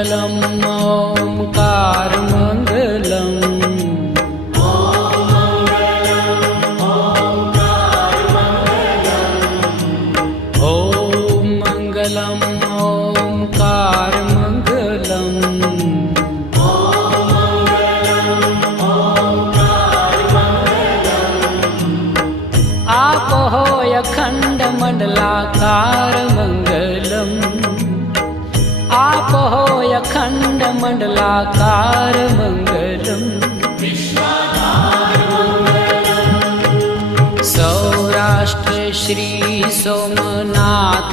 मङ्गलम् ओङ्कारमङ्गलम् मङ्गलम् ओङ्कारमङ्गलम् आपो अखण्डमण्डलाकारमङ्गलम् आपो अखण्डमण्डलाकारमङ्गलम् सौराष्ट्र श्री सोमनाथ